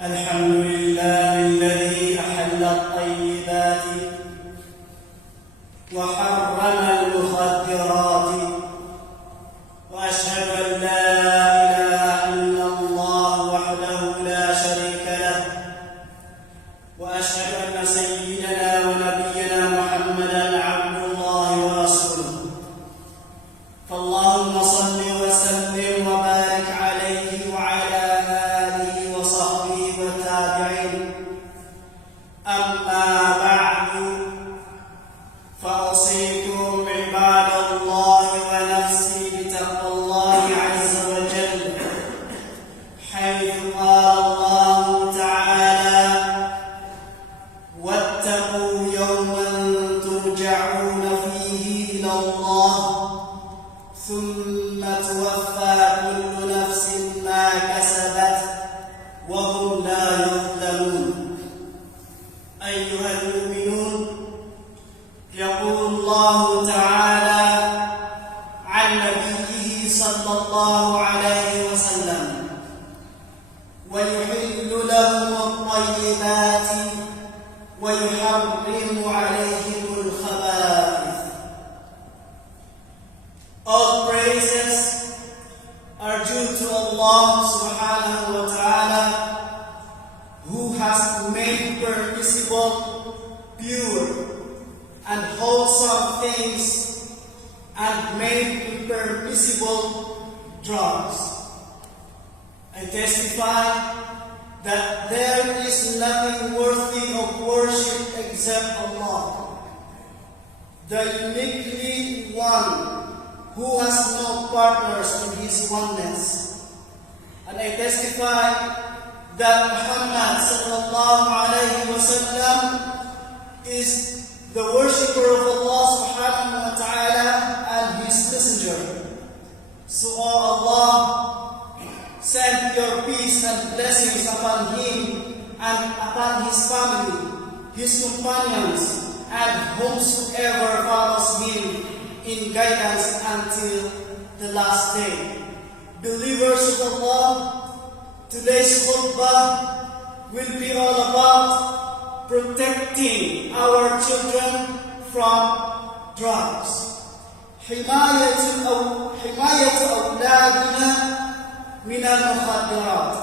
الحمد لله الذي أحل الطيبات وحرم المخدرات وأشهد أن لا إله إلا الله وحده لا شريك له وأشهد أن سيدنا ونبينا محمدا عبد الله ورسوله فاللهم صل وسلم وبارك عليه وعلى آله وصحبه والتابعين أما بعد فأوصيكم عباد الله ونفسي بتقوى الله عز وجل حيث قال الله تعالى واتقوا يوما ترجعون فيه إلى الله ثم توفى كل نفس ما كسبت وهم لا يظلمون. أيها المؤمنون، يقول الله تعالى عن نبيه صلى الله عليه وسلم ويحل لهم الطيبات ويحرم عليهم الخبائث. All praises are due to Allah subhanahu wa ta'ala, who has made permissible, pure, and wholesome things and made impermissible drugs. I testify that there is nothing worthy of worship except Allah, the uniquely one who has no partners in His oneness. And I testify that Muhammad sallallahu alayhi wa sallam is the worshipper of Allah subhanahu wa ta'ala and His messenger. So, O Allah, send your peace and blessings upon him and upon his family, his companions, and whomsoever follows him in guidance until the last day. Believers of Allah, today's khutbah will be all about protecting our children from drugs. حماية أولادنا من المخدرات.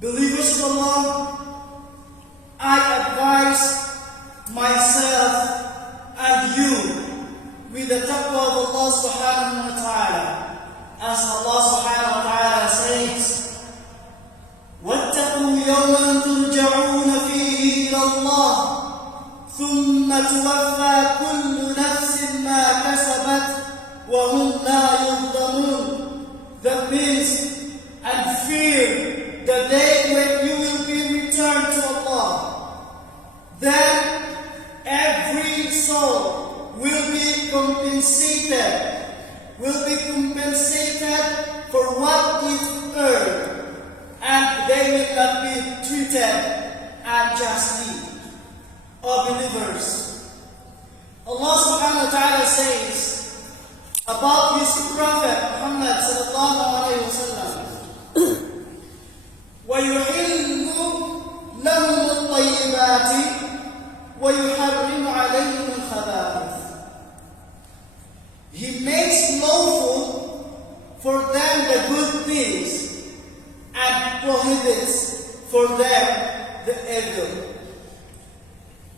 Believers of Allah, I advise myself and you with the taqwa of Allah subhanahu wa ta'ala, as Allah subhanahu wa ta'ala says, وَاتَّقُوا يَوْمًا تُرْجَعُونَ فِيهِ إِلَى اللَّهِ ثُمَّ تُوَفَّى كُلُّ نَفْسٍ مَا كَسَبَتْ وَهُمْ لَا يُظْلَمُونَ. That means, and fear the day when you will be returned to Allah. Then every soul will be compensated for what is earned, and they will not be treated unjustly. O believers, Allah subhanahu wa ta'ala says about His Prophet Muhammad sallallahu alayhi wa sallam, وَيُحِلُّ لَهُمُ الطَّيِّبَاتِ وَيُحَرِّمُ عَلَيْهِمُ الْخَبَائِثِ. He makes lawful for them the good things and prohibits for them the evil.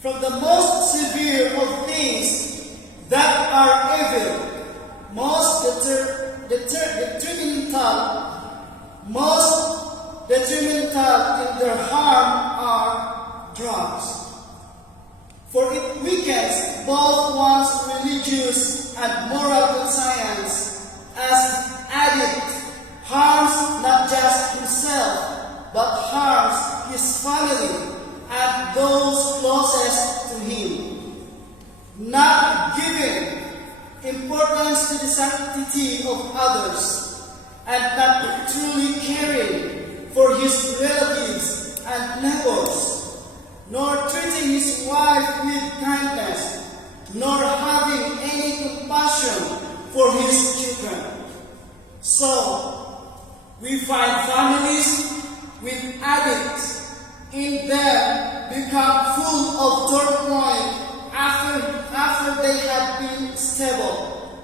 From the most severe of things that are evil, most detrimental in their harm are drugs. For it weakens both one's religious and moral conscience, as addict harms not just himself, but harms his family and those closest to him. Not giving importance to the sanctity of others, and not truly caring for his relatives and neighbors, nor treating his wife with kindness, nor having any compassion for his children. So, We find families with addicts in them become full of turmoil after they had been stable,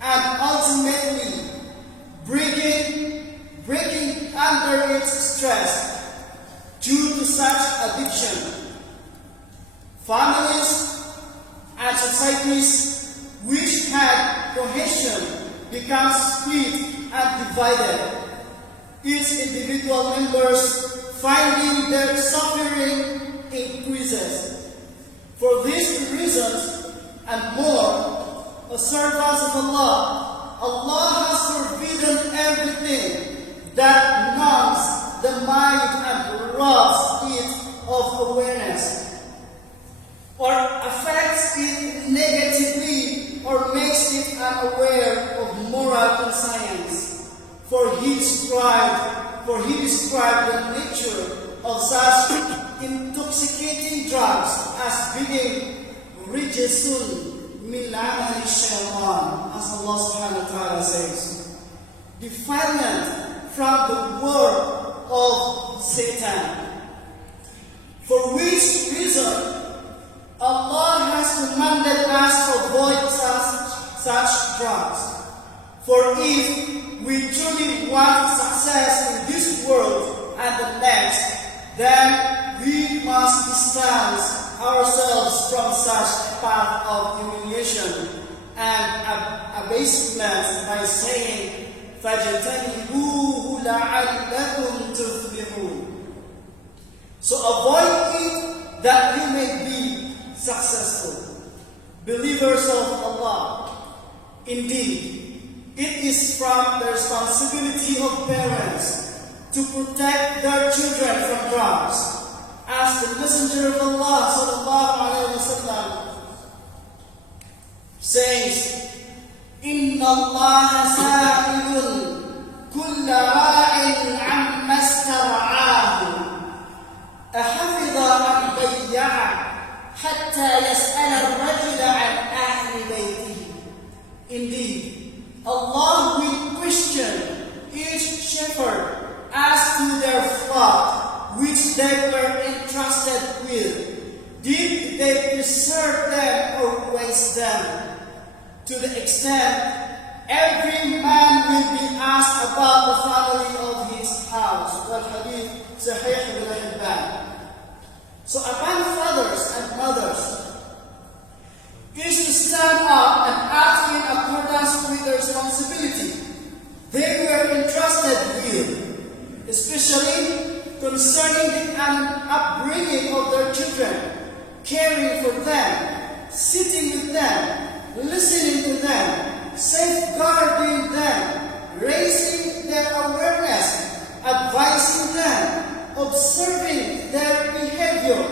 and ultimately breaking under its stress due to such addiction. Families and societies which had cohesion become split and divided, each individual members finding their suffering increases. For these reasons and more, as servants of Allah, Allah has forbidden everything that numbs the mind and robs it of awareness, or affects it negatively, or makes it unaware of moral conscience. For he described the nature of such intoxicating drugs as being rijisun min amali shaitan, as Allah subhanahu wa ta'ala says, defilement from the work of Satan. For which reason Allah has commanded us to avoid such drugs. For if we truly want success in this world and the next, then we must distance ourselves from such path of humiliation and abasement by saying, فَاجْتَنِبُوهُ لَعَلَّكُمْ تُفْلِحُونَ. So avoid it that you may be successful. Believers of Allah, indeed, it is from the responsibility of parents to protect their children from drugs, as the Messenger of Allah sallallahu alaihi wasallam says, "Inna Allah sa'ilun kulla ra'in 'amma istar'ahu, ahafidha am dayya'a, hatta yas'ala ar-rajul 'an ahli baytihi." Indeed, Allah will question each shepherd as to their flock which they were entrusted with. Did they preserve them or waste them? To the extent every man will be asked about the family of his house. Well, hadith Sahih Ibn Hibban. So upon fathers and mothers is to stand up and act in accordance with the responsibility they were entrusted with, especially concerning the upbringing of their children, caring for them, sitting with them, listening to them, safeguarding them, raising their awareness, advising them, observing their behavior,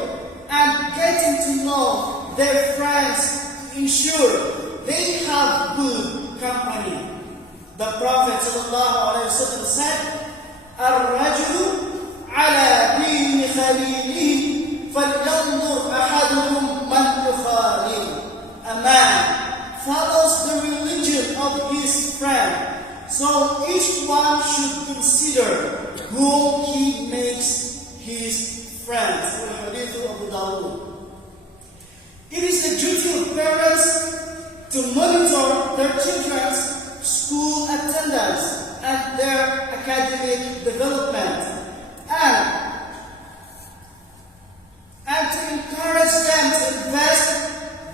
and getting to know their friends to ensure they have good company. The Prophet ﷺ said, "Ar-rajulu ala dini khalilihi falyanzur ahaduhum man yukhalil." A man follows the religion of his friend, so each one should consider whom he makes his friend. Hadith Abu Dawud. It is the duty of parents to monitor their children's school attendance and their academic development, and to encourage them to invest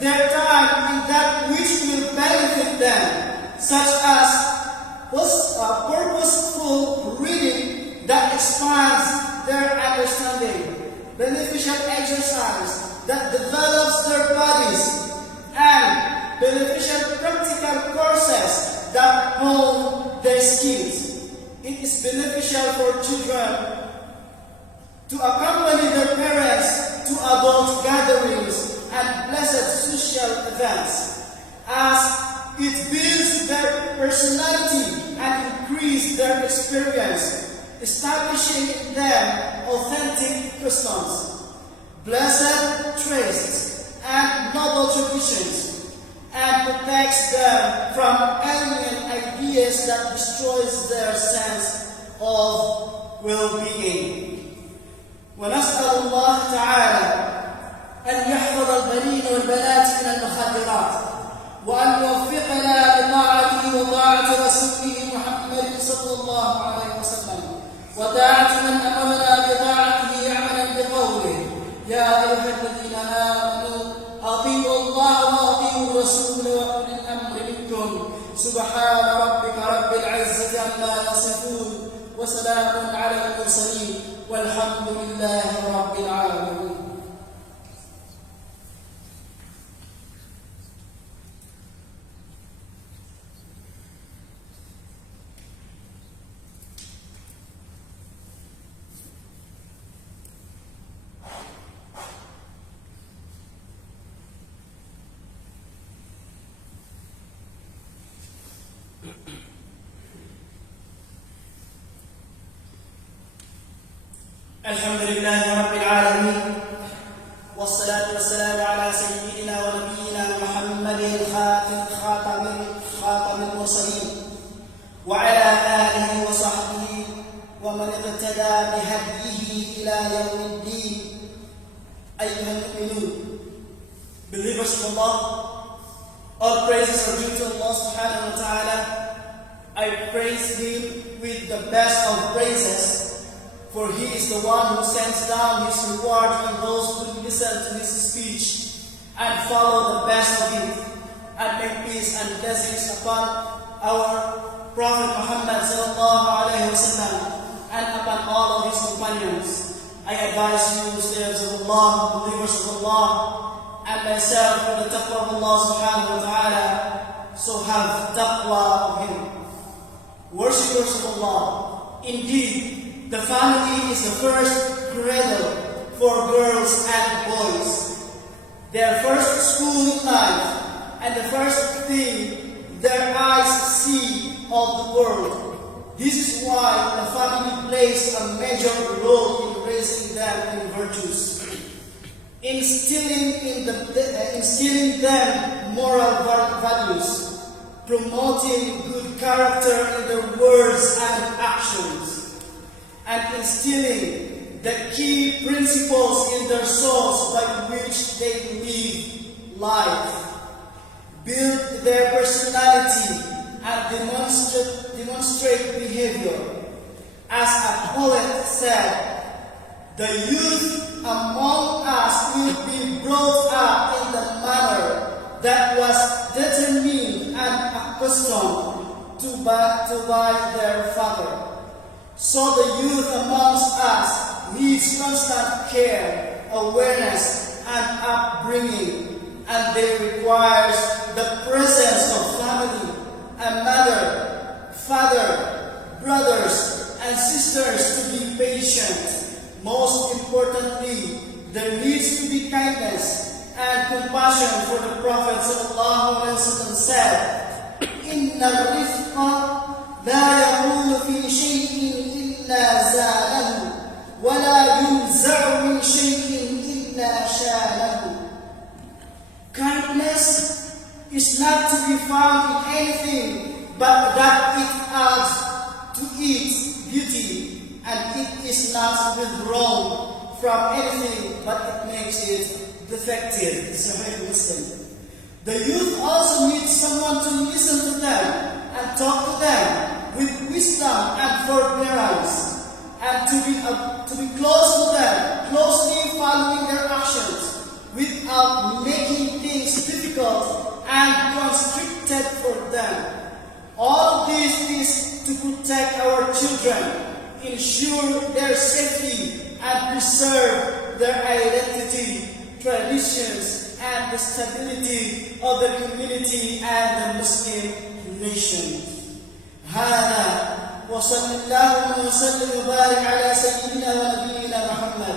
their time in that which will benefit them, such as purposeful reading that expands their understanding, beneficial exercise that develops their bodies, and beneficial practical courses that hone their skills. It is beneficial for children to accompany their parents to adult gatherings and blessed social events, as it builds their personality and increases their experience, establishing in them authentic customs, blessed traits, and noble traditions, and protects them from alien ideas that destroys their sense of well-being. ونسأل الله تعالى أن يحفظ البنين والبنات من المخدرات، وأن يوفقنا لطاعته وطاعة رسوله محمد صلى الله عليه وسلم، وطاعة من أمرنا بطاعته عملا بقوله: يا أيها الذين آمنوا أطيعوا الله وأطيعوا الرسول وأولي الأمر منكم. سبحان ربك رب العزة عما يصفون، وسلام على المرسلين، والحمد لله رب العالمين. الحمد لله رب العالمين، والصلاة والسلام على سيدنا ونبينا محمد خاتم المرسلين، وعلى آله وصحبه ومن اقتدى بهديه إلى يوم الدين. أيها المؤمنون, believers of Allah, all praises are due to Allah subhanahu wa ta'ala. I praise Him with the best of praises, for He is the one who sends down His reward on those who listen to His speech and follow the best of it. And may peace and blessings upon our Prophet Muhammad sallallahu alaihi wasallam and upon all of his companions. I advise you, slaves of Allah, believers of Allah, and myself for the taqwa of Allah subhanahu wa ta'ala, so have taqwa of Him. Worshippers of Allah, indeed, the family is the first cradle for girls and boys, their first school in life, and the first thing their eyes see of the world. This is why the family plays a major role in raising them in virtues, instilling them moral values, promoting good character in their words and actions, and instilling the key principles in their souls by which they live life, build their personality, and demonstrate behavior. As a poet said, the youth among us will be brought up in the manner that was determined and accustomed to by their father. So the youth amongst us needs constant care, awareness, and upbringing, and they requires the presence of family, a mother, father, brothers, and sisters to be patient. Most importantly, there needs to be kindness and compassion, for the Prophet ﷺ said, إِنَّ الرِّفْقَ لَا يَقُولُ فِي شَيْءٍ إِلَّا زَانَهُ وَلَا يُنْزَعُ مِنْ شَيْءٍ إِلَّا شَانَهُ. Kindness is not to be found in anything, but that it adds to its beauty, and it is not withdrawn from anything, but it makes it defective. Sahih Muslim. The youth also need someone to listen to them and talk to them with wisdom and forbearance, and to be close to them, closely following their actions, without making things difficult and constricted for them. All this is to protect our children, ensure their safety, and preserve their identity, traditions, and the stability of the community and the Muslim nation. هذا وصلى الله وسلم وبارك على سيدنا ونبينا محمد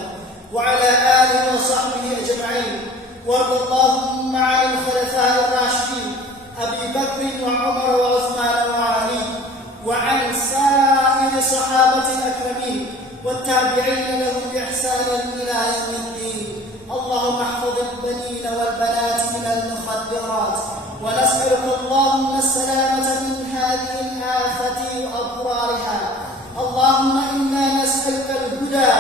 وعلى آله وصحبه أجمعين، وارض اللهم عن الخلفاء الراشدين أبي بكر وعمر وعثمان وعلي، وعن سائر الصحابة الأكرمين والتابعين لهم بإحسان إلى يوم الدين. اللهم احفظ البنين والبنات من المخدرات، ونسألك اللهم السلامة من هذه الآفة وأضرارها. اللهم إنا نسألك الهدى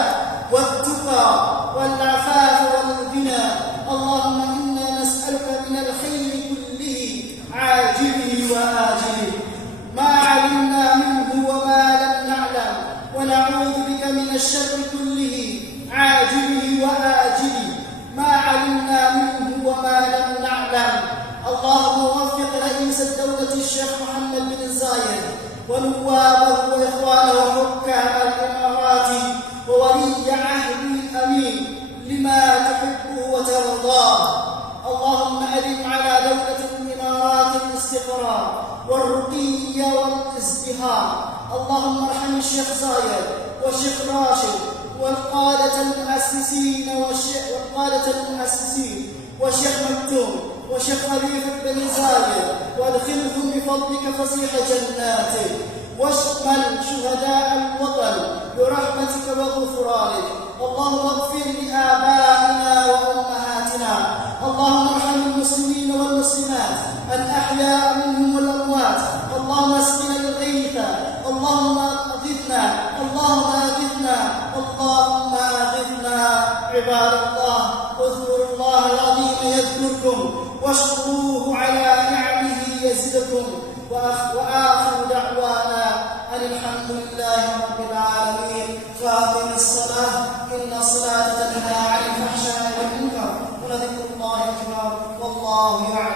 والتقى والعفاف والغنى. اللهم إنا نسألك من الخير كله عاجله وآجله ما علمنا منه وما لم نعلم، ونعوذ بك من الشر كله عاجله وآجله ما علمنا منه وما لم نعلم. اللهم وفق رئيس الدولة الشيخ محمد بن زايد ونوابه وإخوانه وحكام الإمارات وولي عهده الأمين لما تحبه وترضاه. اللهم أدم على دولة الإمارات الاستقرار والرقي والازدهار. اللهم ارحم الشيخ زايد والشيخ راشد والقادة المؤسسين والشيخ مكتوم والشيخ خليفة بن زايد، وادخلهم بفضلك فسيح جناتك، واشمل شهداء الوطن برحمتك وغفرانك. اللهم اغفر لآبائنا وأمهاتنا. اللهم ارحم المسلمين والمسلمات الأحياء منهم والأموات. اللهم اسقنا الغيث. اللهم أغثنا. اللهم أغثنا. اللهم أغثنا. عباد الله، اذكروا الله العظيم يذكركم واشكروه على نعمه يزدكم. وآخر دعوانا أن الحمد لله رب العالمين. فأقم الصلاة إن الصلاة تنهى عن الفحشاء والمنكر ولذكر الله أكبر والله يعلم.